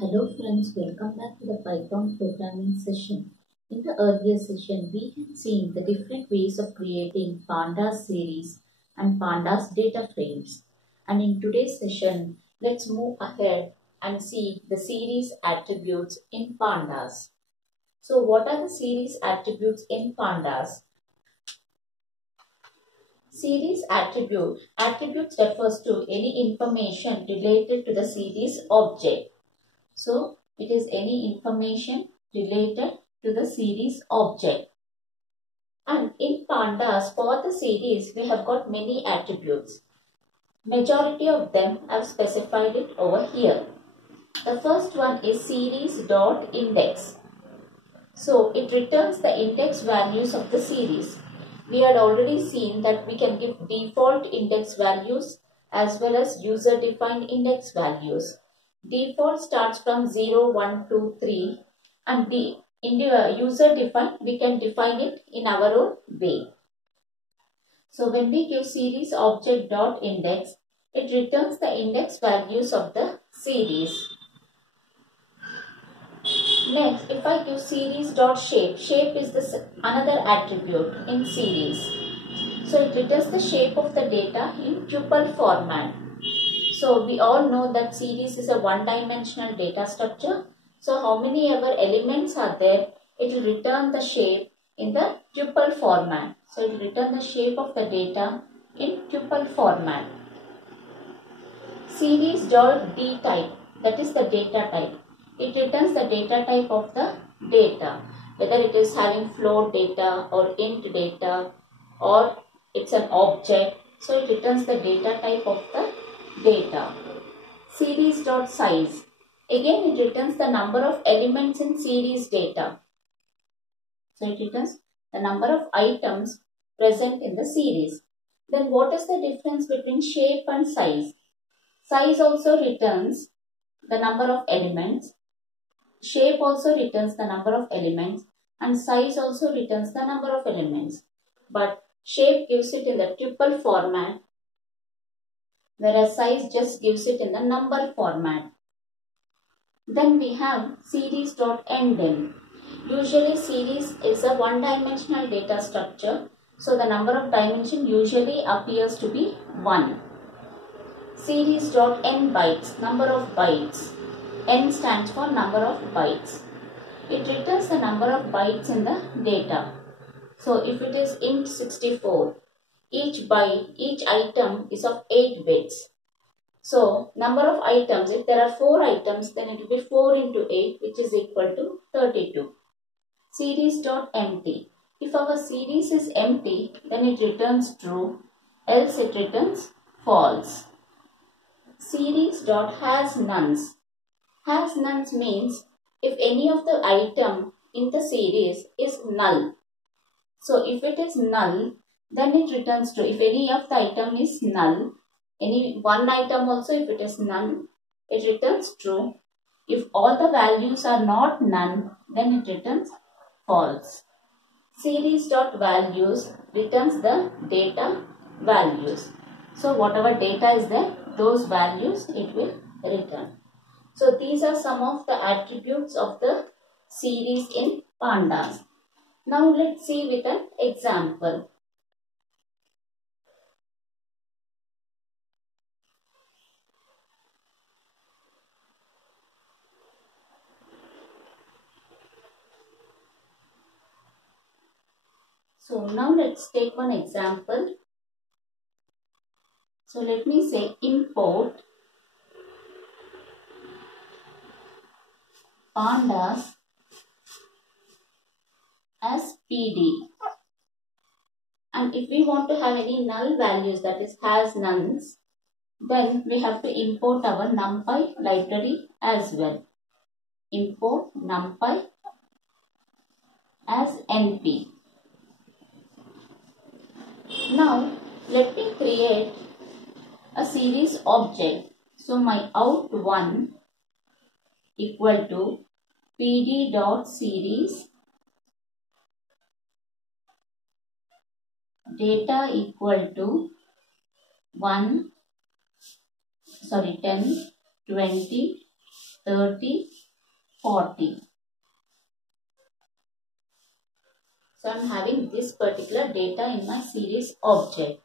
Hello friends, welcome back to the Python programming session. In the earlier session, we have seen the different ways of creating Pandas series and Pandas data frames. And in today's session, let's move ahead and see the series attributes in Pandas. So what are the series attributes in Pandas? Series attributes refers to any information related to the series object. So, it is any information related to the series object. And in Pandas, for the series, we have got many attributes. Majority of them I've specified it over here. The first one is series.index. So, it returns the index values of the series. We had already seen that we can give default index values as well as user-defined index values. Default starts from 0, 1, 2, 3 and in the user defined we can define it in our own way. So when we give series object dot index, it returns the index values of the series. Next, if I give series dot shape, shape is another attribute in series. So it returns the shape of the data in tuple format. So we all know that series is a one-dimensional data structure. So how many ever elements are there, it will return the shape in the tuple format. So it will return the shape of the data in tuple format. Series.dtype, that is the data type. It returns the data type of the data, whether it is having float data or int data or it's an object. So it returns the data type of the data. Series.size. Again, it returns the number of elements in series data. So it returns the number of items present in the series. Then what is the difference between shape and size? Size also returns the number of elements. Shape also returns the number of elements. And size also returns the number of elements. But shape gives it in the tuple format, whereas size just gives it in the number format. Then we have series.endlim. Usually series is a one-dimensional data structure. So the number of dimension usually appears to be 1. Series.nbytes, number of bytes. N stands for number of bytes. It returns the number of bytes in the data. So if it is int 64, each byte, each item is of 8 bits. So, number of items, if there are 4 items, then it will be 4 into 8, which is equal to 32. Series.empty. If our series is empty, then it returns true, else it returns false. Series.hasNones. Has_nones means if any of the item in the series is null. So, if it is null, then it returns true. If any of the item is null, any one item also, if it is none, it returns true. If all the values are not none, then it returns false. Series.values returns the data values. So whatever data is there, those values it will return. So these are some of the attributes of the series in Pandas. Now let's see with an example. So now let's take one example. So let me say import Pandas as PD. And if we want to have any null values, that is has_nones, then we have to import our NumPy library as well. Import NumPy as NP. Now let me create a series object. So my out1 equal to pd.series data equal to 10, 20, 30, 40. So I am having this particular data in my series object.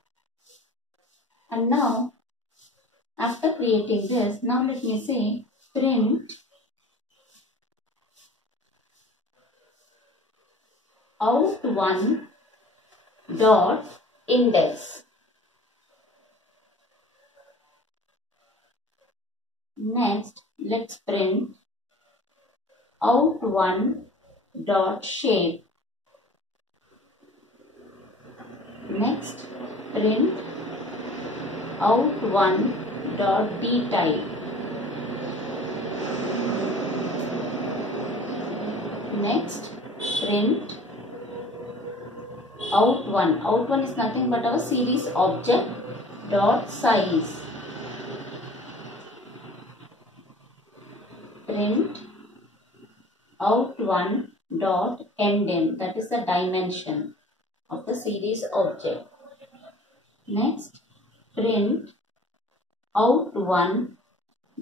And now, after creating this, now let me say print out1 dot index. Next, let's print out1 dot shape. Next, print out1 dot dtype. Next, print out1. Out1 is nothing but our series object dot size. Print out1 dot mdim, that is the dimension of the series object. Next, print out1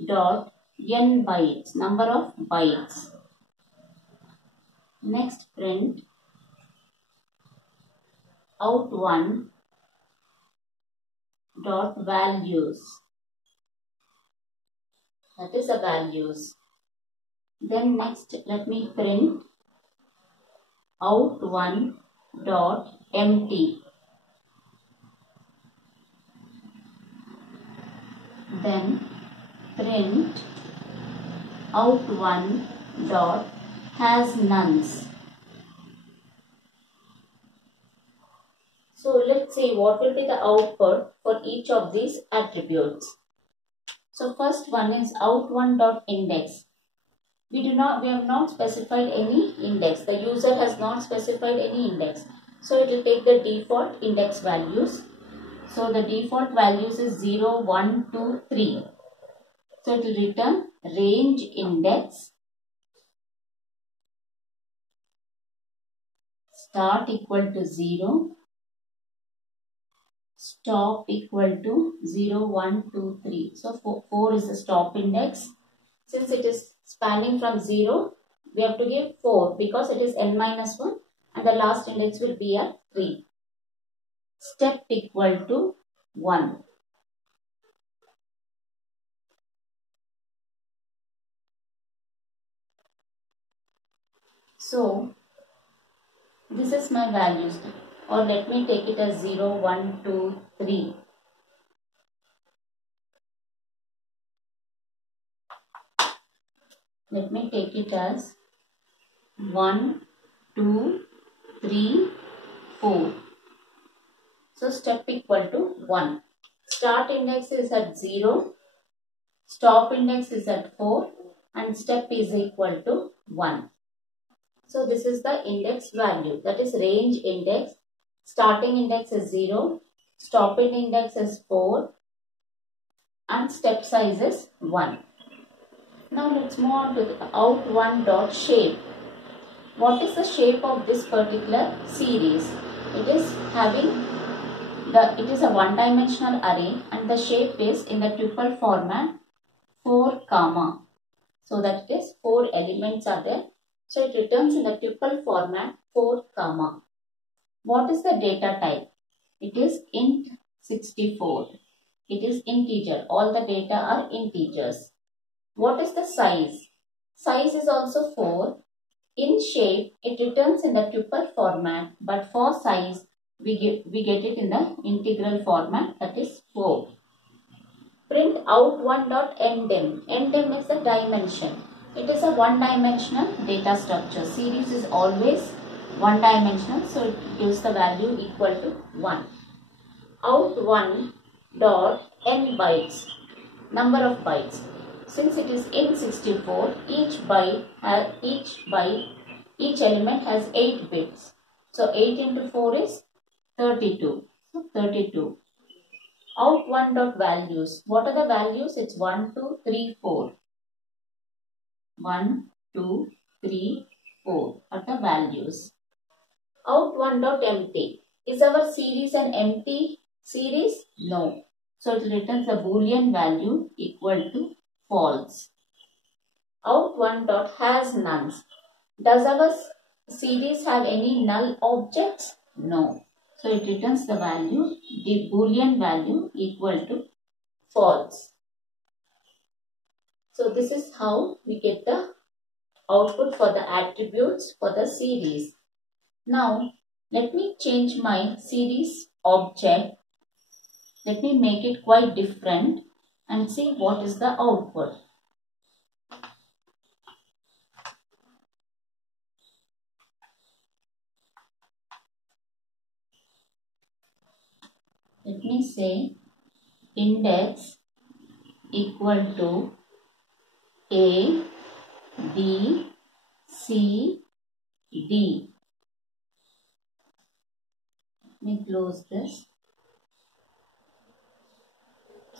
dot n bytes, number of bytes. Next, print out1 dot values, that is the values. Then next, let me print out1 dot empty. Then print out1 dot has nones. So let's see what will be the output for each of these attributes. So first one is out1 dot index. We have not specified any index. The user has not specified any index. So it will take the default index values. So the default values is 0, 1, 2, 3. So it will return range index, start equal to 0, stop equal to 0, 1, 2, 3. So 4 is the stop index. Since it is spanning from 0, we have to give 4 because it is n minus 1 and the last index will be at 3. Step equal to 1. So, this is my values, or let me take it as 0, 1, 2, 3. Let me take it as 1, 2, 3, 4. So, step equal to 1. Start index is at 0, stop index is at 4 and step is equal to 1. So, this is the index value, that is range index. Starting index is 0, stopping index is 4 and step size is 1. Now, let's move on to the out1 dot shape. What is the shape of this particular series? It is a one-dimensional array and the shape is in the tuple format 4 comma. So that is 4 elements are there. So it returns in the tuple format 4 comma. What is the data type? It is int 64. It is integer. All the data are integers. What is the size? Size is also 4. In shape, it returns in the tuple format, but for size, we get it in the integral format, that is 4. Print out1 dot mdim. Mdim is the dimension. It is a one-dimensional data structure. Series is always one-dimensional, so it gives the value equal to 1. Out1 dot n bytes. Number of bytes. Since it is in 64, each element has 8 bits. So 8 into 4 is 32. So 32. Out1 dot values. What are the values? It's 1, 2, 3, 4. 1, 2, 3, 4 are the values. Out1 dot empty. Is our series an empty series? No. So it returns the Boolean value equal to false. Out1 dot has nones. Does our series have any null objects? No. So it returns the value, the Boolean value equal to false. So this is how we get the output for the attributes for the series. Now let me change my series object. Let me make it quite different and see what is the output. Let me say index equal to A, B, C, D. Let me close this.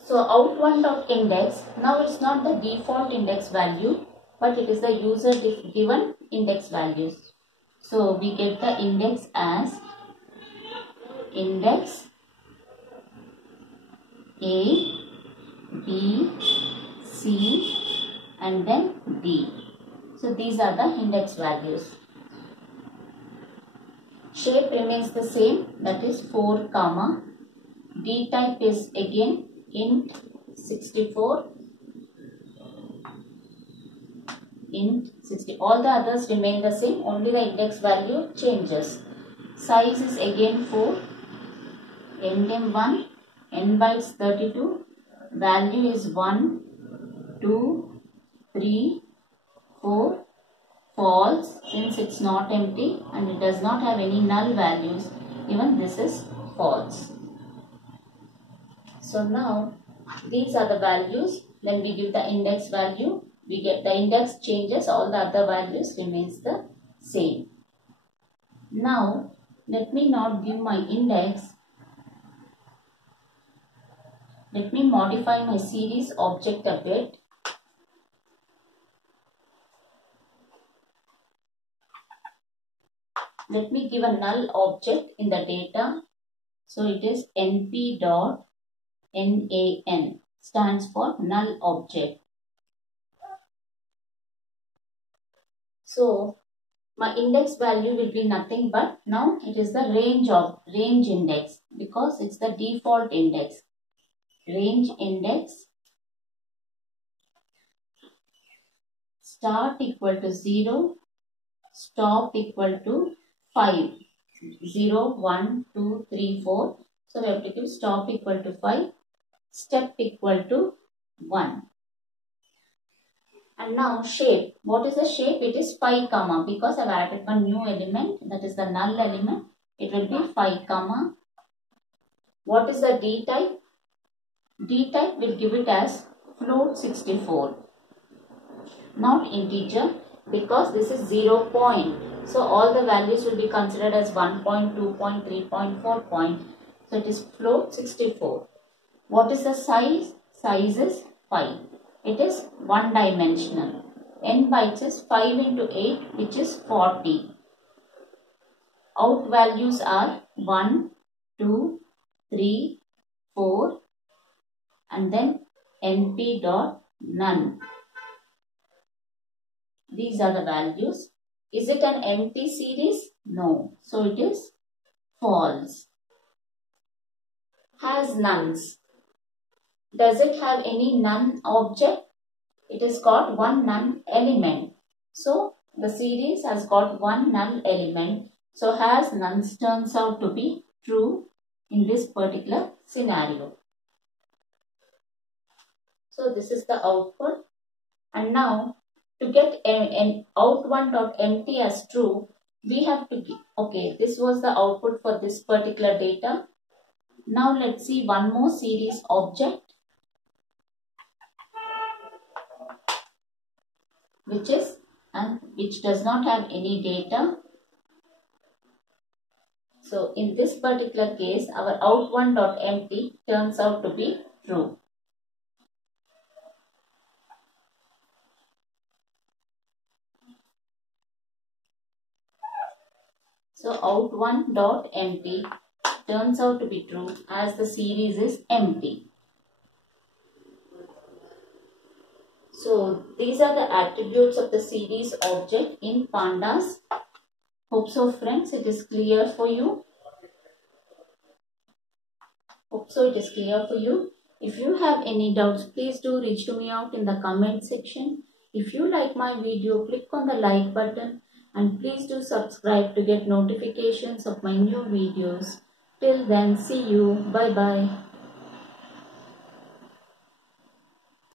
So out1.index, now it's not the default index value, but it is the user given index values. So we get the index as index A, B, C and then D. So these are the index values. Shape remains the same, that is 4, D type is again int 64, int 60. All the others remain the same, only the index value changes. Size is again 4, endem 1, n bytes 32, value is 1, 2, 3, 4, false since it's not empty and it does not have any null values. Even this is false. So now these are the values. Then we give the index value. We get the index changes, all the other values remains the same. Now let me not give my index. Let me modify my series object a bit. Let me give a null object in the data. So it is np.nan, stands for null object. So my index value will be nothing but now it is the range index because it's the default index. Range index start equal to 0, stop equal to 5. 0, 1, 2, 3, 4. So we have to give stop equal to 5, step equal to 1. And now shape. What is the shape? It is 5, because I have added one new element, that is the null element. It will be 5, What is the D type? D type will give it as float 64. Not integer because this is 0 point. So all the values will be considered as 1 point, 2 point, 3 point, 4 point. So it is float 64. What is the size? Size is 5. It is one dimensional. N bytes is 5 into 8 which is 40. Out values are 1, 2, 3, 4 and then np.none. These are the values. Is it an empty series? No. So it is false. Has nones. Does it have any none object? It has got one none element. So the series has got one null element. So has nones turns out to be true in this particular scenario. So this is the output. And now to get an out1.empty as true, we have to give, okay, this was the output for this particular data. Now let's see one more series object, which does not have any data. So in this particular case, our out1.empty turns out to be true. So out1.empty turns out to be true as the series is empty. So these are the attributes of the series object in Pandas. Hope so friends, it is clear for you. Hope so it is clear for you. If you have any doubts, please do reach to me out in the comment section. If you like my video, click on the like button and please do subscribe to get notifications of my new videos. Till then, see you. Bye bye.